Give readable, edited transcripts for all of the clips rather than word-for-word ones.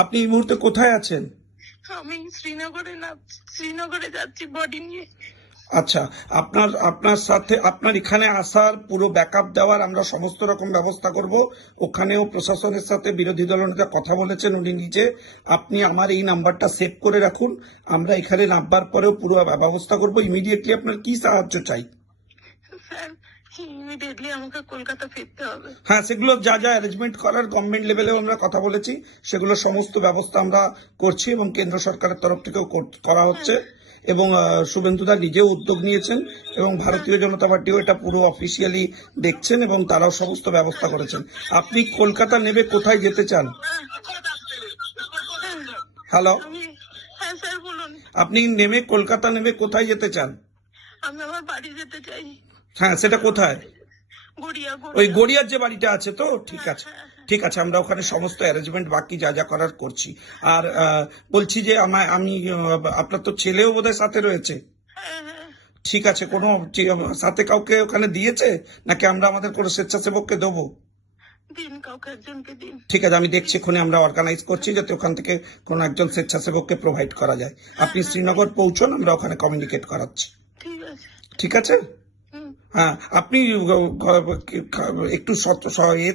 আপনি এই মুহূর্তে কোথায় আছেন? আমি শ্রীনগরে যাচ্ছি বডি নিয়ে। আচ্ছা, আপনার সাথে আপনার এখানে আসার পুরো ব্যাকআপ দেওয়ার আমরা সমস্ত রকম ব্যবস্থা করব। ওখানেও প্রশাসনের সাথে বিরোধী দলনেতা কথা বলেছেন উনি নিজে। আপনি আমার এই নাম্বারটা সেভ করে রাখুন, আমরা এখানে নামবার পরেও পুরো ব্যবস্থা করব। ইমিডিয়েটলি আপনার কি সাহায্য চাই? স্যার, ইমিডিয়েটলি আমাকে কলকাতা ফিরতে হবে। হ্যাঁ, সেগুলো যা যা অ্যারেঞ্জমেন্ট করার গভর্নমেন্ট লেভেলেও আমরা কথা বলেছি, সেগুলো সমস্ত ব্যবস্থা আমরা করছি এবং কেন্দ্র সরকারের তরফ থেকেও করা হচ্ছে। এবং শুভেন্দুদা নিজেও উদ্যোগ নিয়েছেন এবং ভারতীয় জনতা পার্টিও এটা পুরো অফিসিয়ালি দেখছেন এবং তারাও সমস্ত ব্যবস্থা করেছেন। আপনি কলকাতা নেমে কোথায় যেতে চান? হ্যালো, হ্যাঁ স্যার বলুন। আপনি নেমে কলকাতা নেমে কোথায় যেতে চান? আমি আমার বাড়ি যেতে চাই। হ্যাঁ, সেটা কোথায়? গড়িয়া। ওই গড়িয়ার যে বাড়িটা আছে তো? ঠিক আছে, ঠিক আছে, আমরা ওখানে সমস্ত অ্যারেঞ্জমেন্ট বাকি যা যা করার করছি। আর বলছি যে আমি আপনার তো ছেলেও বোধহয় সাথে রয়েছে। ঠিক আছে, কোনো সাথে কাউকে ওখানে দিয়েছে নাকি আমরা আমাদের কোনো স্বেচ্ছাসেবককে দেবো? দিন, কাউকে একজনকে দিন। ঠিক আছে, আমি দেখছি, এক্ষুনি আমরা অর্গানাইজ করছি যাতে ওখান থেকে কোনো একজন স্বেচ্ছাসেবককে প্রোভাইড করা যায়। আপনি শ্রীনগর পৌঁছন, আমরা ওখানে কমিউনিকেট করাচ্ছি। ঠিক আছে। ঠিক আছে। হ্যাঁ, আপনি একটু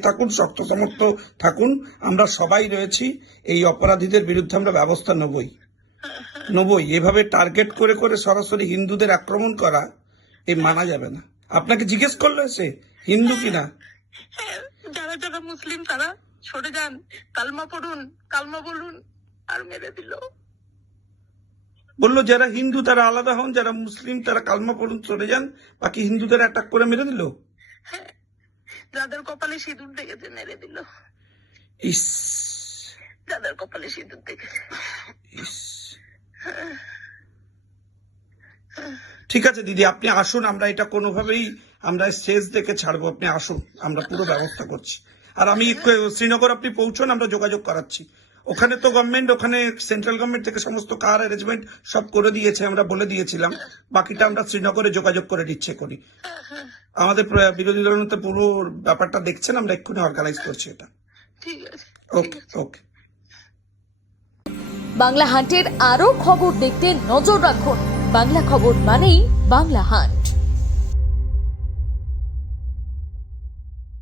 থাকুন, শক্ত সমর্থ থাকুন। আমরা সবাই রয়েছি, এই অপরাধীদের বিরুদ্ধে আমরা ব্যবস্থা নেবই। এভাবে টার্গেট করে করে সরাসরি হিন্দুদের আক্রমণ করা এই মানা যাবে না। আপনাকে জিজ্ঞেস করলো সে হিন্দু কিনা? যারা যারা মুসলিম তারা সরে যান, কালমা পড়ুন, কালমা বলুন, আর মেরে দিল। বললো যারা হিন্দু তারা আলাদা হন, যারা মুসলিম তারা কালমা পড়ুন, সরে যান, বাকি হিন্দুদের অ্যাটাক করে মেরে দিল। যাদের কপালে সিঁদুর দেখেছে মেরে দিল। ইস, যাদের কপালে সিঁদুর দেখেছে। ইস। ঠিক আছে দিদি, আপনি আসুন, আমরা এটা কোনোভাবেই আমরা শেষ দেখে ছাড়বো। আপনি আসুন, আমরা পুরো ব্যবস্থা করছি। আর আমি শ্রীনগর আপনি পৌঁছন, আমরা যোগাযোগ করাচ্ছি। ওখানে তো গভর্নমেন্ট, ওখানে সেন্ট্রাল গভর্নমেন্ট থেকে সমস্ত কার অ্যারেঞ্জমেন্ট সব করে দিয়েছে, আমরা বলে দিয়েছিলাম। বাকিটা আমরা শ্রীনগরে যোগাযোগ করে দিচ্ছে করি। আমাদের বিরোধী দলনেতা পুরো ব্যাপারটা দেখছেন, আমরা এক্ষুনি অর্গানাইজ করছি এটা। ঠিক আছে। ওকে ওকে। বাংলা হান্টের আরও খবর দেখতে নজর রাখুন। বাংলা খবর মানেই বাংলা হান্ট।